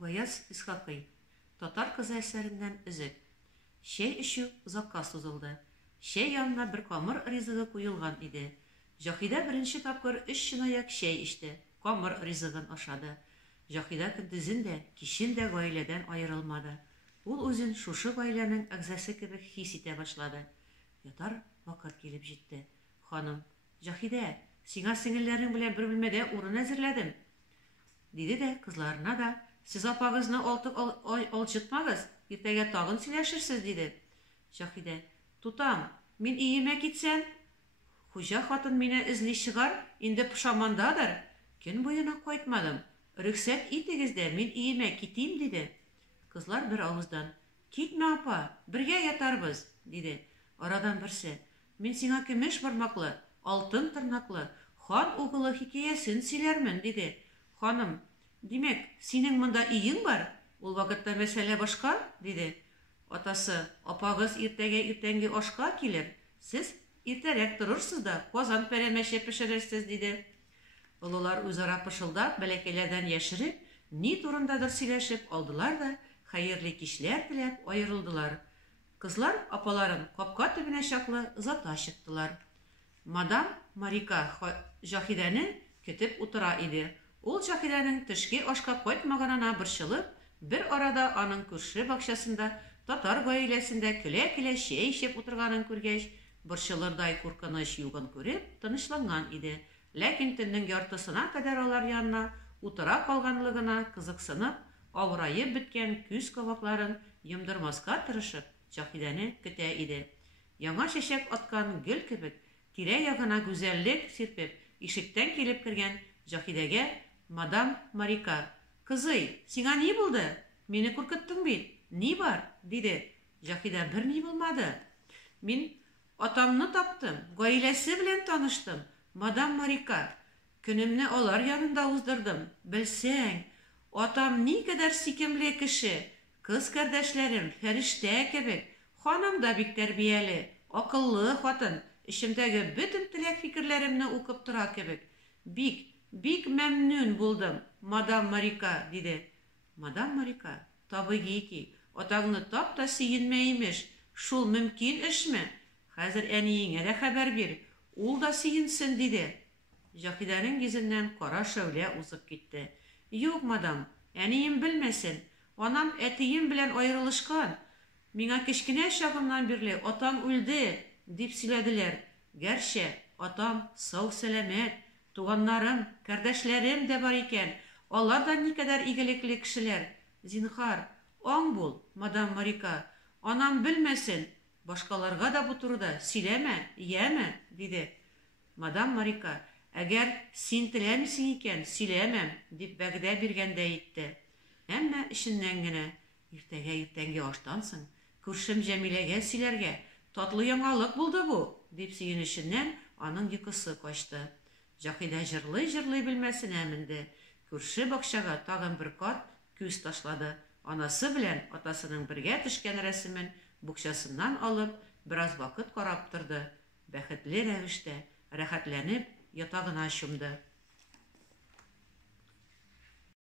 Гаяз Исхакый. Татар кызы әсәреннән өзек. Шәй эчү озакка сузылды. Шәй янына бер камыр ризыгы куелган иде. Җаһидә беренче тапкыр 3 чынаяк шәй эчте. Камыр ризыгын ашады. Җаһидә көндезен дә, кичен дә гаиләдән аерылмады. Ул үзен шушы гаиләнең әгъзасы кебек хис итә башлады. Ятар вакыт килеп җитте. Ханым, Җаһидә, сиңа сеңелләрең белән бер бүлмәдә урын әзерләдем. Диде дә кызларына да, сез апагызны алчытмагыз, иртәгә тагын сөйләшерсез, диде. Җаһидә, тутам, мин иемә китсәм, хуҗа хатын мине эзли чыгар, инде пошамандадыр. Көн буена кайтмадым. Рөхсәт итегез дә, мин иемә китим, диде. Кызлар бер авыздан, китмә апа, бергә ятарбыз, диде. Арадан берсе, мин сиңа көмеш бармаклы, алтын тырнаклы, хан угылы хикәясен сөйләрмен, диде. Ханым, димәк, синең монда иең бар? Ул вакытта мәсьәлә башка, диде. Атасы, апагыз иртәнге ашка килер. Сез иртәрәк торырсыз да, казан пәрәмәче пешерерсез, диде. Олылар үзара пышылдап, бәләкәйләрдән яшереп, ни турындадыр сөйләшеп алдылар да, хәерле кичләр теләп аерылдылар. Кызлар апаларын капка төбенә чаклы озата чыктылар. Мадам Марика Җаһидәне көтеп утыра иде. Ул Җаһидәнең төшке ашка кайтмаганына борчылып, бер арада аның күрше бакчасында татар гаиләсендә көлә-көлә чәй эчеп утырганын күргәч, борчылырдай куркыныч югын күреп, тынычланган иде. Ләкин төннең яртысына кадәр алар янына утыра калганлыгына кызыксынып, авырайып беткән күз кабакларын йомдырмаска тырышып, Җаһидәне көтә иде. Яңа чәчәк аткан гөл кебек, тирә-ягына гүзәллек сирпеп, ишектән килеп кергән Җаһидәгә мадам Марика: "Кызый, сиңа ни булды? Мине куркыттың бит. Ни бар?" диде. Җаһидә: "Бер ни булмады. Мин атамны таптым, гаиләсе белән таныштым. Мадам Марика, көнемне алар янында уздырдым. Белсәң, атам ни кадәр сикемле кеше. Кыз кардәшләрем фәрештә кебек. Ханым да бик тәрбияле, акыллы хатын. Ишемдәге бөтен теләк-фикерләремне укып тора кебек. Бик мәмнүн булдым, мадам Марика", диде. Мадам Марика: "Табыйги ки, атаңны тап та сөенмә имеш. Шул мөмкин эшме? Хәзер әниеңә дә хәбәр бир, ул да сөенсен", диде. Җаһидәнең йөзеннән кара шәүлә узып китте. "Юк, мадам, әнием белмәсен. Анам әтием белән аерылышкан. Миңа кечкенә чагымнан бирле атам үлде", дип сөйләделәр. "Гәрчә атам сау-сәламәт, туганнарым, кардәшләрем дә бар икән. Алар да никадәр игелекле кешеләр. Зинһар, аң бул, мадам Марика. Анам белмәсен. Башкаларга да бу турыда сөйләмә, яме", диде. Мадам Марика: "Әгәр син теләмисең икән, сөйләмәм", дип вәгъдә биргәндә итте. Әмма эшеннән генә: "Иртәгә аштан соң күршем Җәмиләгә сөйләргә, татлы яңалык булды бу", дип сөенеченнән аның йокысы качты. Җаһидә җырлый-җырлый белмәсенә менде. Күрше бакчага тагын бер кат күз ташлады. Анасы белән атасының бергә төшкән рәсемен букчасыннан алып, бераз вакыт карап торды. Бәхетле рәвештә, рәхәтләнеп ятагына чумды.